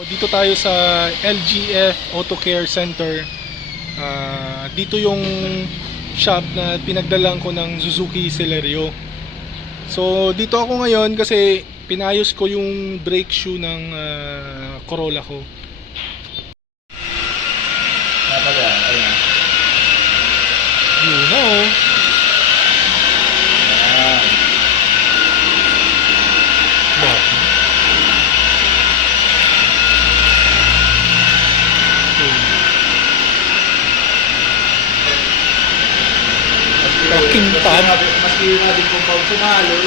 Dito tayo sa LGF AUTO CARE CENter. Dito yung shop na pinagdalan ko ng Suzuki Celerio. So dito ako ngayon kasi pinayos ko yung brake shoe ng Corolla ko. You know. Kintab. Maski natin kung pag sumalo.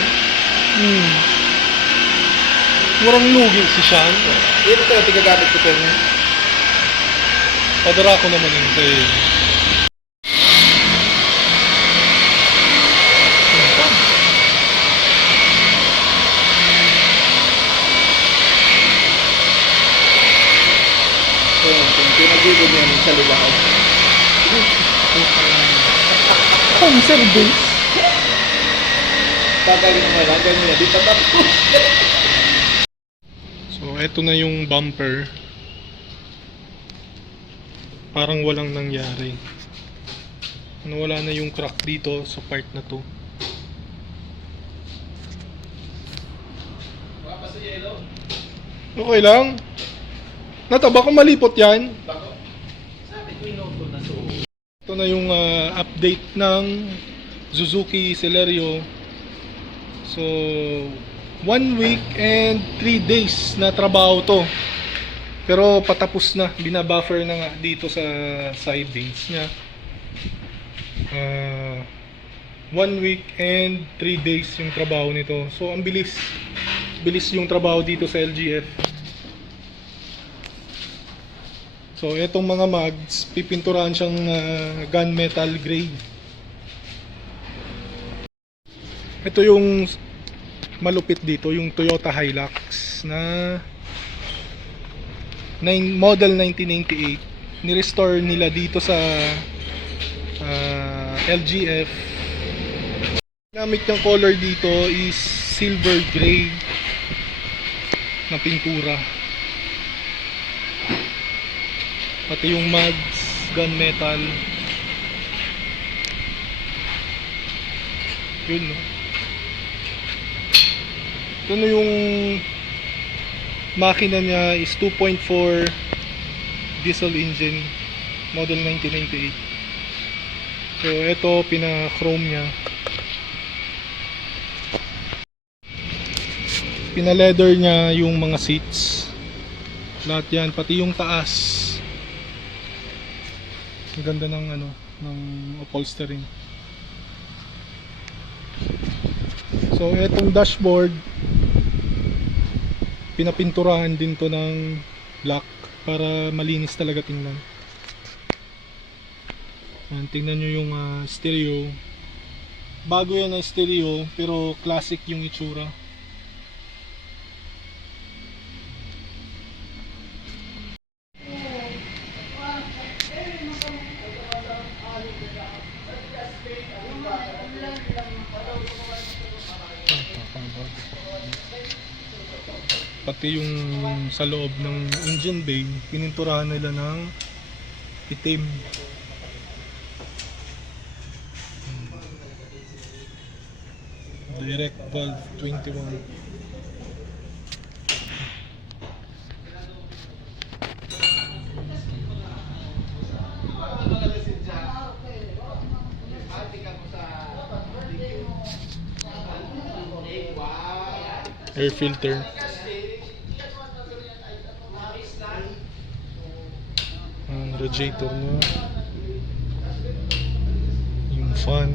Murang lugi si Sean. Ito tayo tigagamit ko pero Padara ko naman yung kay kung pinag-ibig niya sa lupa ko. home service. Tatagin naman lang, ganyan niya, di tatapos. So eto na yung bumper. Parang walang nangyari. Wala na yung crack dito sa part na to. Okay lang. Nataba ko malipot yan. Ito na yung update ng Suzuki Celerio. So 1 week and 3 days na trabaho to. Pero patapos na, binabuffer na nga dito sa sidings niya. 1 week and 3 days yung trabaho nito. So ang bilis yung trabaho dito sa LGF. So etong mga mags, pipinturahan siyang gunmetal gray. Ito yung malupit dito, yung Toyota Hilux na model 1998. Ni-restore nila dito sa LGF. Gamit ng color dito is silver gray na pintura. Pati yung mags, gunmetal. Yun, no? Ito na yung makina niya is 2.4 diesel engine, model 1998. So ito, pina-chrome niya. Pina-leather niya yung mga seats. Lahat yan, pati yung taas. Ang ganda ng ng upholstering. So etong dashboard, pinapinturahan din to ng black para malinis talaga tingnan. Tingnan nyo yung stereo. Bago yan na stereo pero classic yung itsura. Pati yung sa loob ng engine bay, pininturahan nila ng itim. Direct valve 21. Air filter. Ang radiator niya. Yung fan.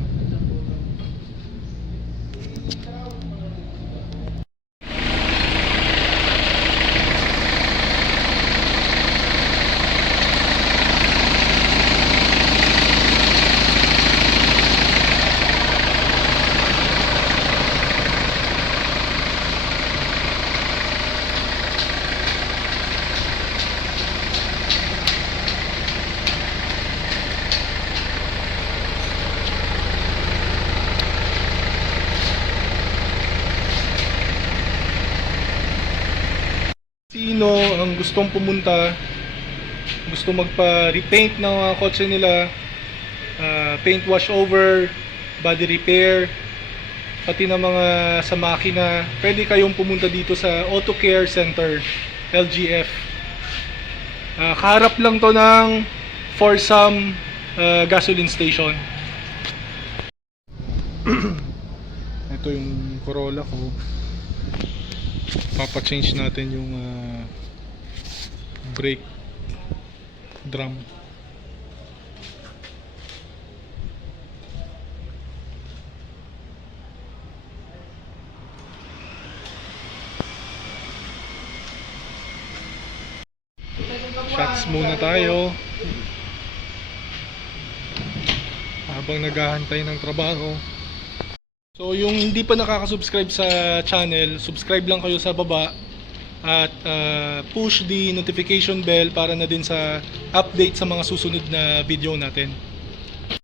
gustong pumunta, gusto magpa-repaint ng mga kotse nila, paint wash over, body repair, pati na mga sa makina, pwede kayong pumunta dito sa Auto Care Center, LGF. Kaharap lang to ng FOURSOME gasoline station. Ito yung Corolla ko. Papa-change natin yung brake drum. Shots muna tayo habang naghahantay ng trabaho. So yung hindi pa nakaka-subscribe sa channel, subscribe lang kayo sa baba at push the notification bell para na din sa update sa mga susunod na video natin.